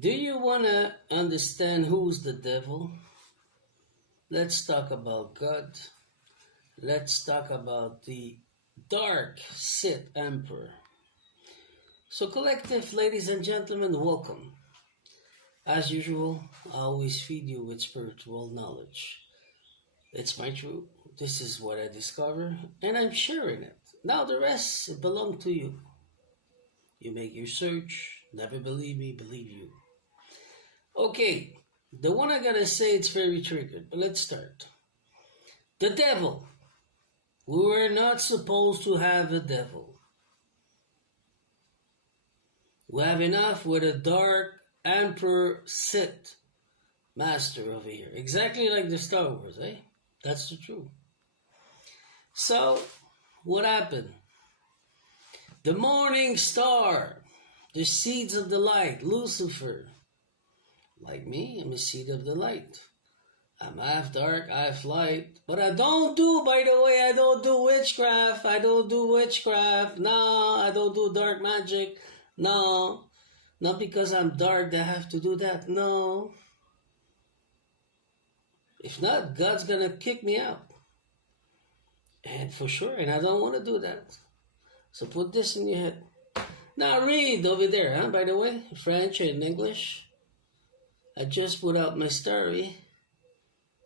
Do you want to understand who's the devil? Let's talk about God. Let's talk about the dark Sith Emperor. So, collective, ladies and gentlemen, welcome. As usual, I always feed you with spiritual knowledge. It's my truth. This is what I discover, and I'm sharing it. Now, the rest belong to you. You make your search. Never believe me, believe you. Okay, the one I gotta say, it's very triggered, but let's start. The devil. We were not supposed to have a devil. We have enough with a dark Emperor Sith master over here. Exactly like the Star Wars, eh? That's the truth. So, what happened? The morning star, the seeds of the light, Lucifer. Like me, I'm a seed of the light. I'm half dark, half light. But I don't do witchcraft. I don't do witchcraft. No, I don't do dark magic. No. Not because I'm dark that I have to do that. No. If not, God's going to kick me out. And for sure, and I don't want to do that. So put this in your head. Now read over there, huh? By the way, French and English. I just put out my story.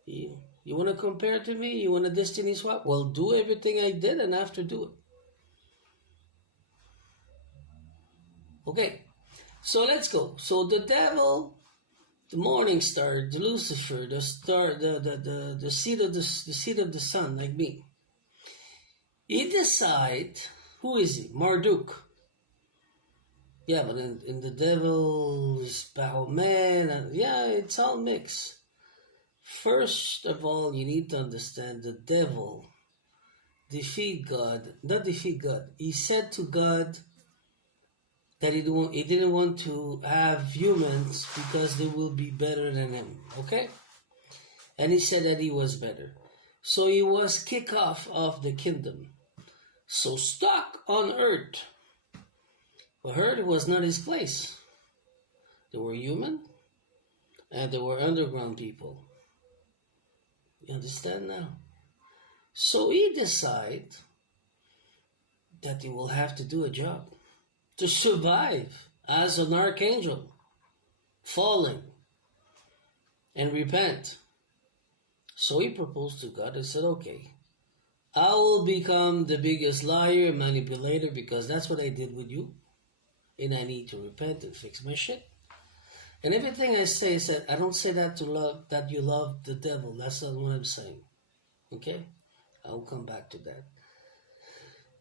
You want to compare to me? You want a destiny swap? Well, do everything I did and after do it. Okay, so let's go. So the devil, the morning star, the Lucifer, the star, the seed of the sun, like me. He decide, who is he? Marduk. Yeah, but in the devil's Bahomet, yeah, it's all mixed. First of all, you need to understand the devil defeat God, not defeat God. He said to God that he didn't want to have humans because they will be better than him, okay? And he said that he was better. So he was kicked off of the kingdom. So stuck on earth. But earth was not his place. There were human and there were underground people. You understand now? So he decided that he will have to do a job to survive as an archangel, falling and repent. So he proposed to God and said, okay, I will become the biggest liar and manipulator because that's what I did with you. And I need to repent and fix my shit. And everything I say is that I don't say that to love, that you love the devil. That's not what I'm saying. Okay? I'll come back to that.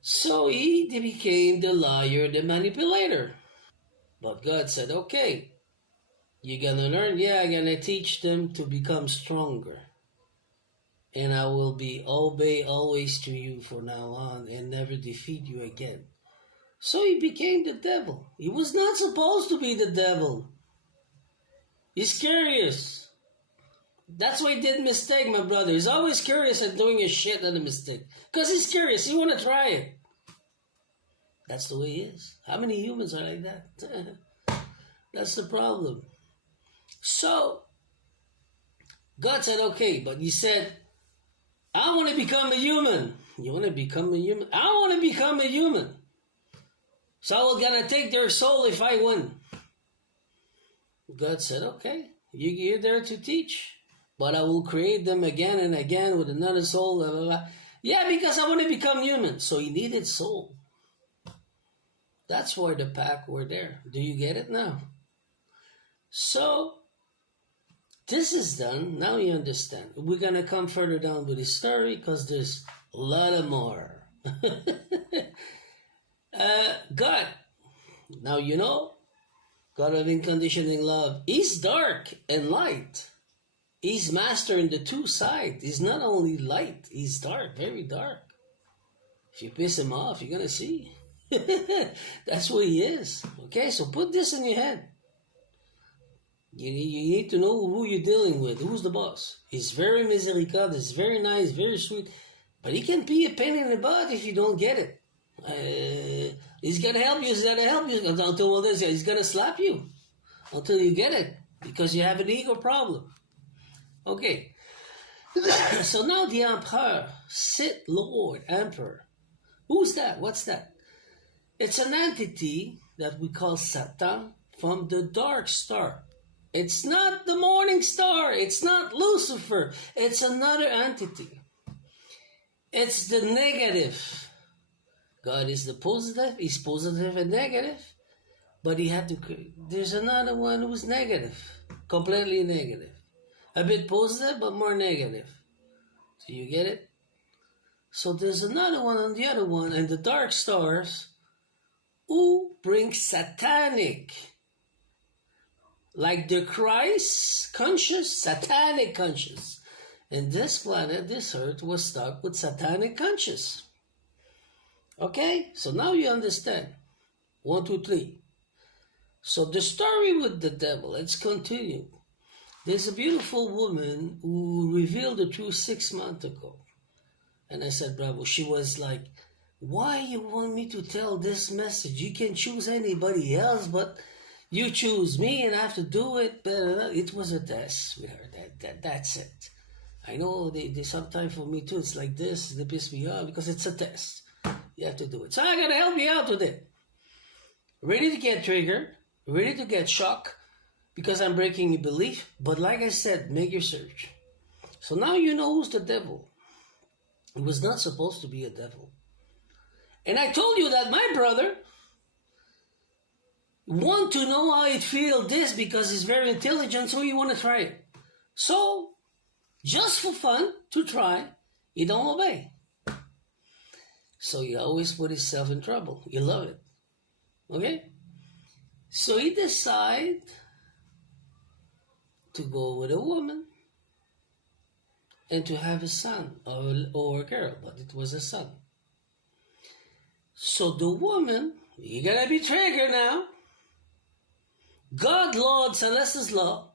So he became the liar, the manipulator. But God said, okay, you're going to learn? Yeah, I'm going to teach them to become stronger. And I will obey always to you from now on and never defeat you again. So he became the devil. He was not supposed to be the devil. He's curious. That's why he did mistake, my brother. He's always curious and doing a shit and a mistake. Because he's curious. He want to try it. That's the way he is. How many humans are like that? That's the problem. So, God said, okay, but he said, I want to become a human. You want to become a human? I want to become a human. So I'm going to take their soul if I win. God said, okay, you're there to teach. But I will create them again and again with another soul. Blah, blah, blah. Yeah, because I want to become human. So he needed soul. That's why the pack were there. Do you get it now? So, this is done. Now you understand. We're going to come further down with the story because there's a lot of more. God. Now you know, God of unconditioning love. He's dark and light. He's master in the two sides. He's not only light, he's dark, very dark. If you piss him off, you're going to see. That's what he is. Okay, so put this in your head. You need to know who you're dealing with. Who's the boss? He's very misericordious, he's very nice, very sweet. But he can be a pain in the butt if you don't get it. He's going to help you. He's going to help you. Until this, he's going to slap you. until you get it, because you have an ego problem. Okay. So now the emperor, Sith Lord, Emperor. Who's that? What's that? It's an entity that we call Satan from the dark star. It's not the morning star. It's not Lucifer. It's another entity. It's the negative. God is the positive. He's positive and negative. But he had to. There's another one who's negative. Completely negative. A bit positive, but more negative. Do you get it? So there's another one on the other one, and the dark stars who bring satanic. Like the Christ conscious, satanic conscious. And this planet, this earth, was stuck with satanic conscious. Okay? So now you understand. 1, 2, 3. So the story with the devil, let's continue. There's a beautiful woman who revealed the truth 6 months ago. And I said, bravo. She was like, why you want me to tell this message? You can choose anybody else, but you choose me and I have to do it. It was a test with her. That's it. I know they sometimes for me too, it's like this. They piss me off because it's a test. You have to do it. So I got to help you out with it. Ready to get triggered. Ready to get shocked because I'm breaking your belief. But like I said, make your search. So now you know who's the devil. It was not supposed to be a devil. And I told you that my brother want to know how it feels this because he's very intelligent, so he want to try it. So, just for fun, to try, he don't obey. So he always put himself in trouble. You love it. Okay? So he decide to go with a woman and to have a son or a girl, but it was a son. So the woman, you gotta be triggered now. God, Lord, Celestial law,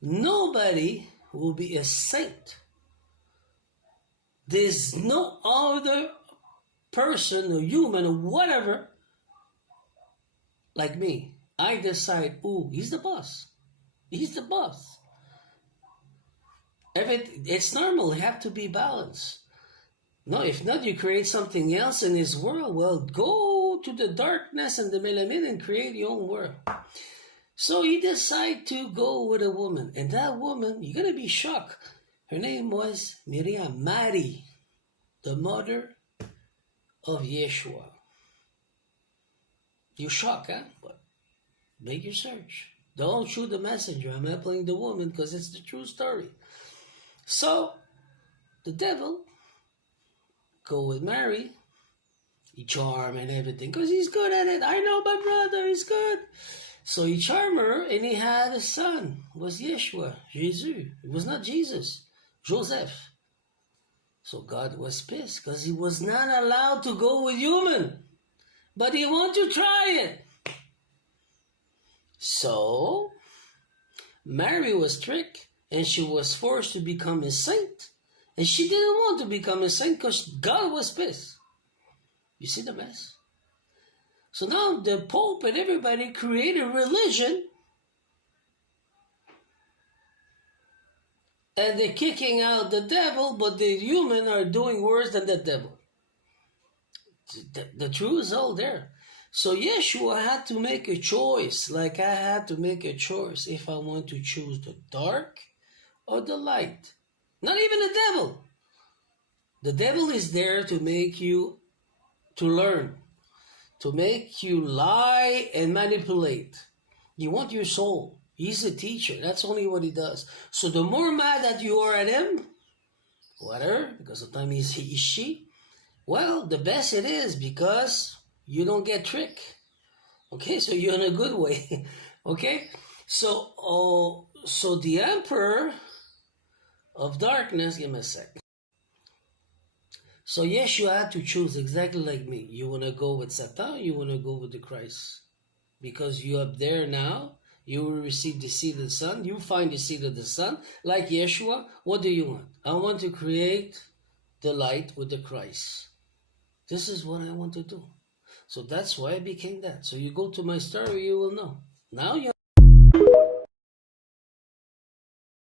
nobody will be a saint. There's no other person or human or whatever like me. I decide, he's the boss. He's the boss. It's normal. You have to be balanced. No, if not, you create something else in this world. Well, go to the darkness and the melanin and create your own world. So he decided to go with a woman. And that woman, you're going to be shocked. Her name was Miriam, Mary, the mother of Yeshua. You're shocked, huh? But make your search. Don't shoot the messenger. I'm not playing the woman because it's the true story. So, the devil go with Mary. He charm and everything because he's good at it. I know my brother is good. So he charmed her and he had a son. It was Yeshua, Jesus. It was not Jesus, Joseph. So God was pissed because he was not allowed to go with human. But he wanted to try it. So Mary was tricked and she was forced to become a saint. And she didn't want to become a saint because God was pissed. You see the mess? So now the Pope and everybody created a religion and they're kicking out the devil, but the human are doing worse than the devil. The truth is all there. So Yeshua had to make a choice, like I had to make a choice if I want to choose the dark or the light. Not even the devil. The devil is there to make you to learn, to make you lie and manipulate. You want your soul. He's a teacher. That's only what he does. So the more mad that you are at him, whatever, because sometimes he's he, she, well, the best it is because you don't get tricked. Okay, so you're in a good way. Okay, so the emperor of darkness, give me a sec. So yes, you had to choose exactly like me. You want to go with Satan, you want to go with the Christ. Because you're up there now, you will receive the seed of the Son, you find the seed of the Son, like Yeshua. What do you want? I want to create the light with the Christ. This is what I want to do. So that's why I became that. So you go to my story, you will know. Now you